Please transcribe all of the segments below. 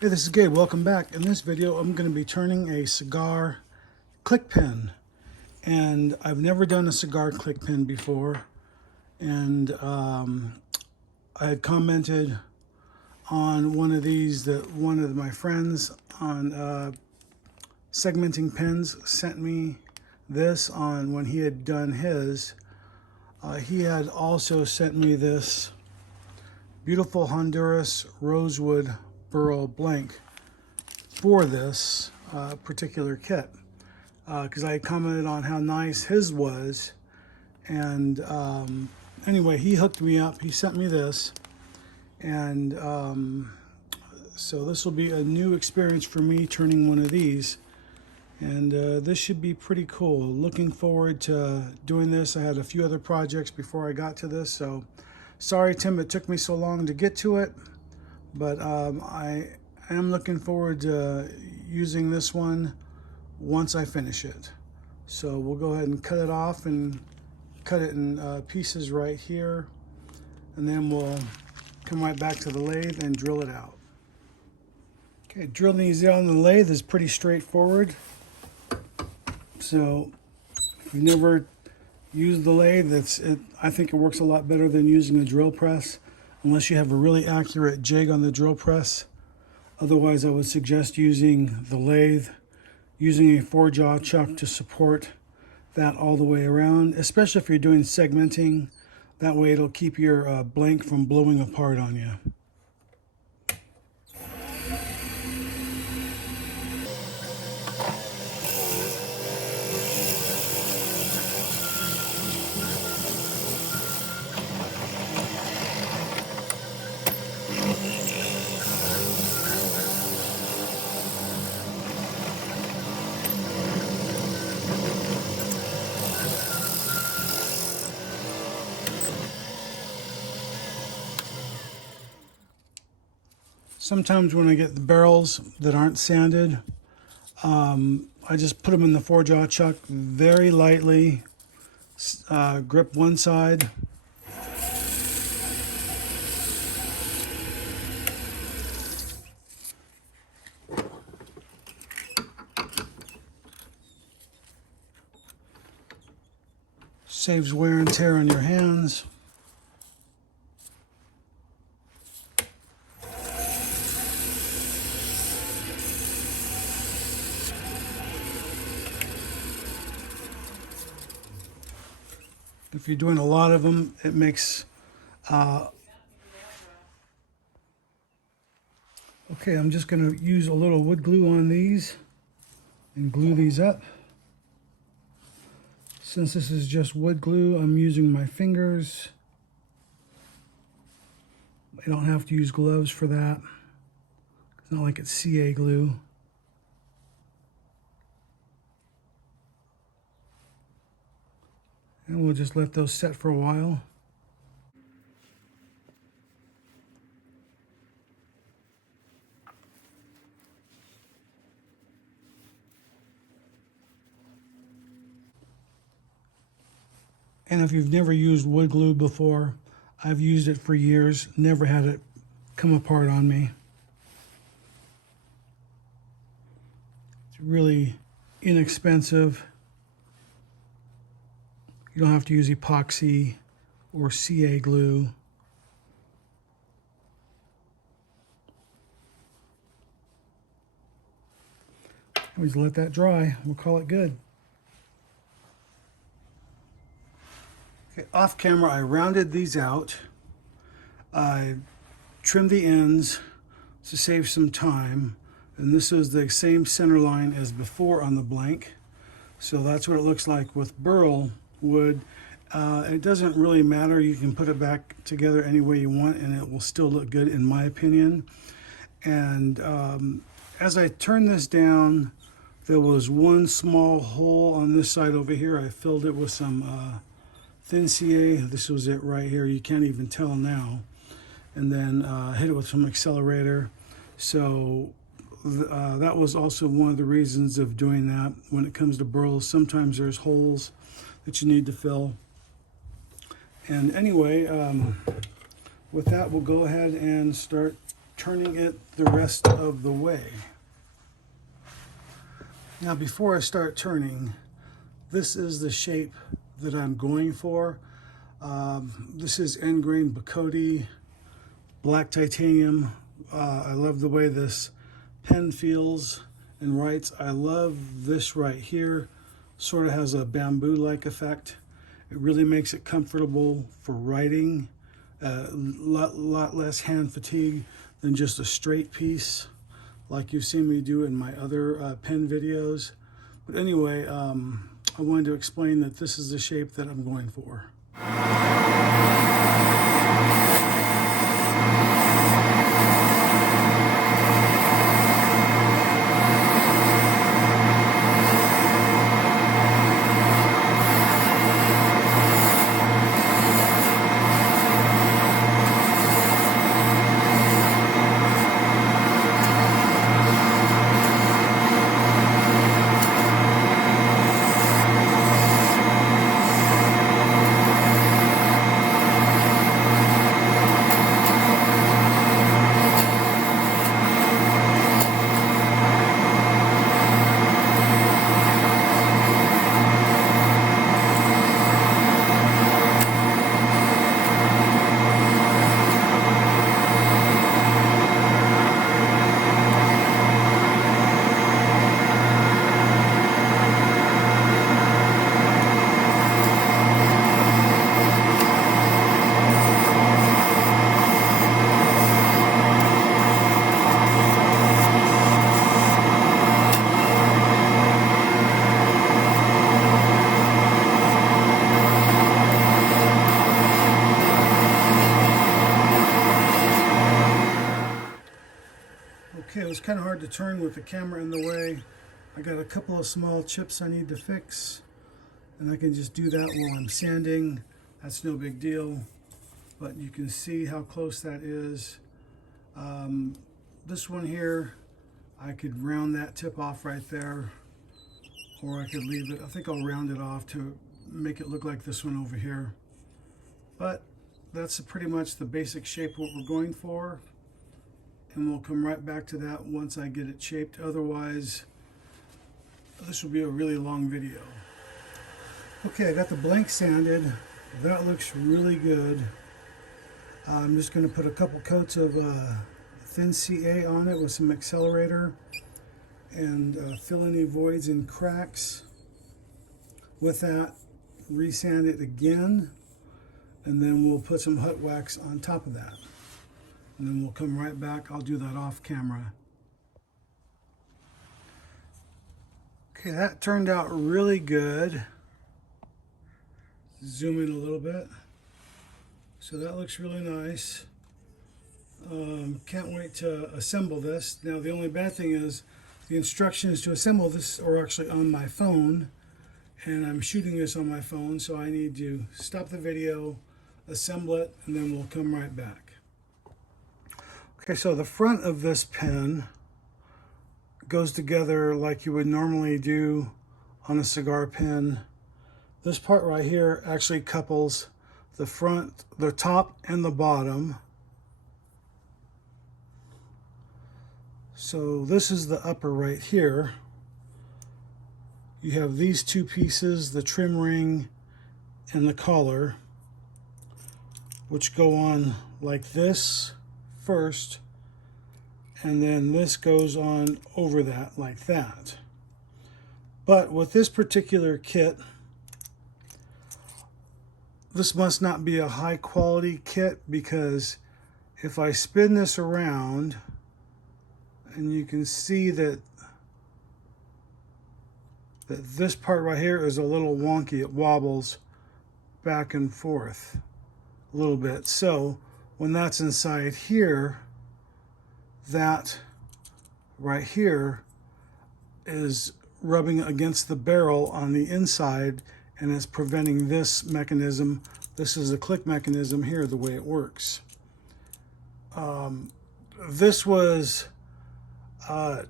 Hey, this is Gabe. Welcome back. In this video, I'm going to be turning a cigar click pen. And I've never done a cigar click pen before. And I had commented on one of these that one of my friends on segmenting pens sent me this on when he had done his. He had also sent me this beautiful Honduras Rosewood Burl blank for this particular kit because I commented on how nice his was, and anyway, he hooked me up. He sent me this, and so this will be a new experience for me turning one of these, and this should be pretty cool. Looking forward to doing this. I had a few other projects before I got to this, so sorry Tim it took me so long to get to it, but I am looking forward to using this one once I finish it. So we'll go ahead and cut it off and cut it in pieces right here, and then we'll come right back to the lathe and drill it out. Okay, drilling these out on the lathe is pretty straightforward. So if you've never used the lathe, I think it works a lot better than using a drill press, unless you have a really accurate jig on the drill press. Otherwise, I would suggest using the lathe, using a 4-jaw chuck to support that all the way around, especially if you're doing segmenting. That way it'll keep your blank from blowing apart on you. Sometimes when I get the barrels that aren't sanded, I just put them in the 4-jaw chuck very lightly, grip one side, saves wear and tear on your hands. If you're doing a lot of them, it makes... Okay, I'm just going to use a little wood glue on these and glue these up. Since this is just wood glue, I'm using my fingers. I don't have to use gloves for that. It's not like it's CA glue. And we'll just let those set for a while. And if you've never used wood glue before, I've used it for years, never had it come apart on me. It's really inexpensive. You don't have to use epoxy or CA glue. Always let that dry. We'll call it good. Okay, off camera, I rounded these out. I trimmed the ends to save some time. And this is the same center line as before on the blank. So that's what it looks like with burl wood. It doesn't really matter. You can put it back together any way you want and it will still look good, in my opinion. And as I turned this down, there was one small hole on this side over here. I filled it with some thin CA. This was it right here. You can't even tell now. And then hit it with some accelerator. So that was also one of the reasons of doing that. When it comes to burls, sometimes there's holes that you need to fill. And anyway, with that, we'll go ahead and start turning it the rest of the way. Now before I start turning, this is the shape that I'm going for. This is end grain Bacote black titanium. I love the way this pen feels and writes. I love this right here. Sort of has a bamboo-like effect. It really makes it comfortable for writing. Lot less hand fatigue than just a straight piece like you've seen me do in my other pen videos. But anyway, I wanted to explain that this is the shape that I'm going for. Okay, it was kind of hard to turn with the camera in the way. I got a couple of small chips I need to fix, and I can just do that while I'm sanding. That's no big deal, but you can see how close that is. This one here, I could round that tip off right there, or I could leave it. I think I'll round it off to make it look like this one over here. But that's pretty much the basic shape what we're going for. And we'll come right back to that once I get it shaped. Otherwise, this will be a really long video. Okay, I got the blank sanded. That looks really good. I'm just going to put a couple coats of thin CA on it with some accelerator and fill any voids and cracks. With that, resand it again, and then we'll put some hot wax on top of that. And then we'll come right back. I'll do that off camera. Okay, that turned out really good. Zoom in a little bit. So that looks really nice. Can't wait to assemble this. Now the only bad thing is the instructions to assemble this are actually on my phone, and I'm shooting this on my phone, so I need to stop the video, assemble it, and then we'll come right back. Okay, so the front of this pen goes together like you would normally do on a cigar pen. This part right here actually couples the front, the top and the bottom. So this is the upper right here. You have these two pieces, the trim ring and the collar, which go on like this first, and then this goes on over that like that. But with this particular kit, this must not be a high quality kit, because if I spin this around, and you can see that this part right here is a little wonky. It wobbles back and forth a little bit. So when that's inside here, that right here is rubbing against the barrel on the inside, and it's preventing this mechanism. This is a click mechanism here, the way it works. This was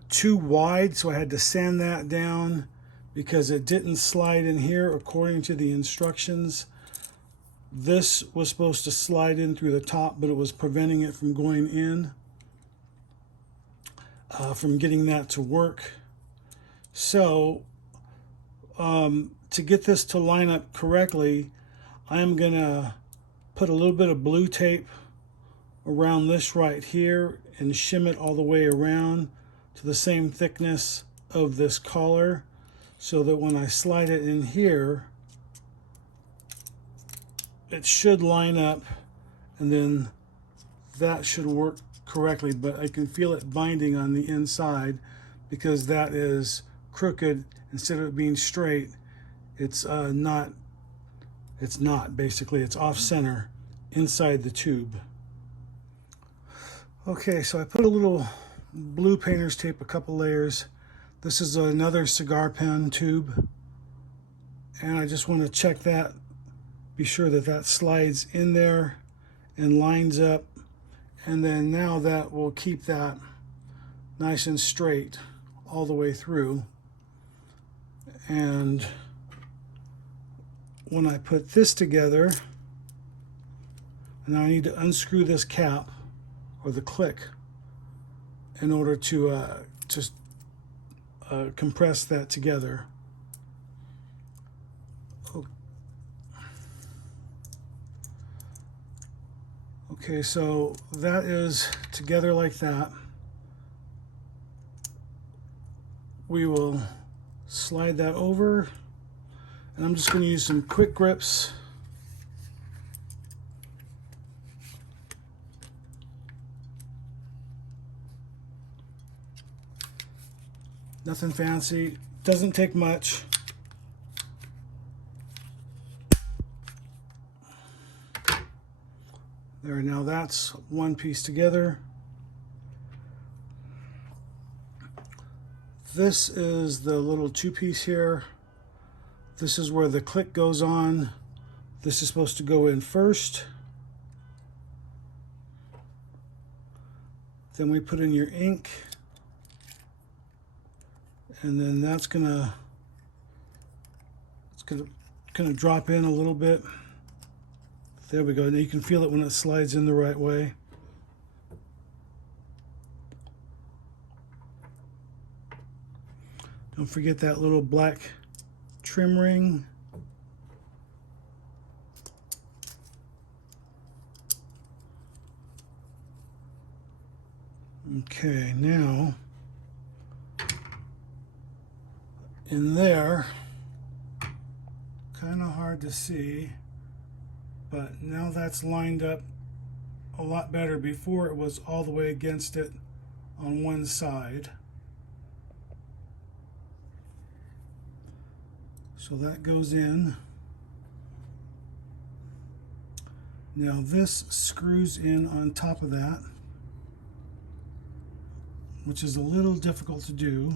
too wide, so I had to sand that down because it didn't slide in here according to the instructions. This was supposed to slide in through the top, but it was preventing it from going in. from getting that to work. So to get this to line up correctly, I'm gonna put a little bit of blue tape around this right here and shim it all the way around to the same thickness of this collar, so that when I slide it in here, it should line up, and then that should work correctly. But I can feel it binding on the inside because that is crooked. Instead of it being straight, it's not basically, it's off center inside the tube. Okay, so I put a little blue painter's tape, a couple layers. This is another cigar pen tube, and I just want to check that, be sure that that slides in there and lines up, and then now that will keep that nice and straight all the way through. And when I put this together, now I need to unscrew this cap or the click in order to compress that together. Okay, so that is together like that. We will slide that over, and I'm just going to use some quick grips. Nothing fancy, doesn't take much. There, now that's one piece together. This is the little two-piece here. This is where the click goes on. This is supposed to go in first. Then we put in your ink. And then that's gonna drop in a little bit. There we go. Now you can feel it when it slides in the right way. Don't forget that little black trim ring. Okay, now in there, kind of hard to see, but now that's lined up a lot better. Before it was all the way against it on one side. So that goes in. Now this screws in on top of that, which is a little difficult to do,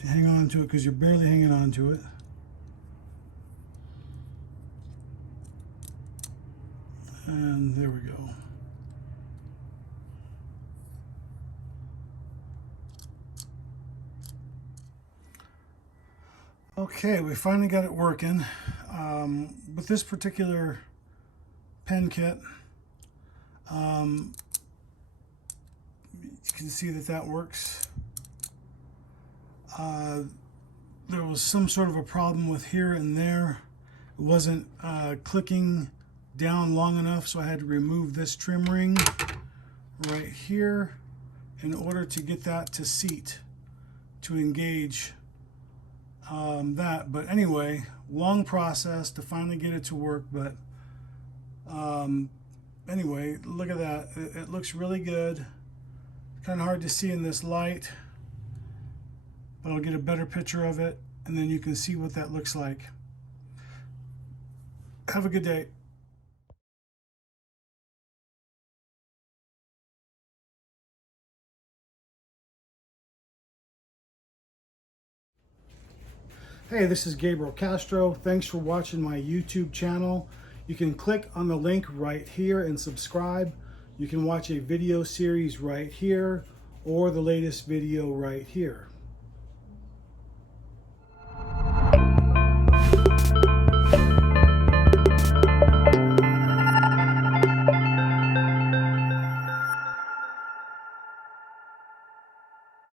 to hang on to it, because you're barely hanging on to it. And there we go. Okay, we finally got it working. With this particular pen kit, you can see that that works. There was some sort of a problem with here and there. It wasn't clicking down long enough, so I had to remove this trim ring right here in order to get that to seat, to engage that. But anyway, long process to finally get it to work. But anyway, look at that. It looks really good. Kind of hard to see in this light, but I'll get a better picture of it, and then you can see what that looks like. Have a good day. Hey, this is Gabriel Castro. Thanks for watching my YouTube channel. You can click on the link right here and subscribe. You can watch a video series right here, or the latest video right here.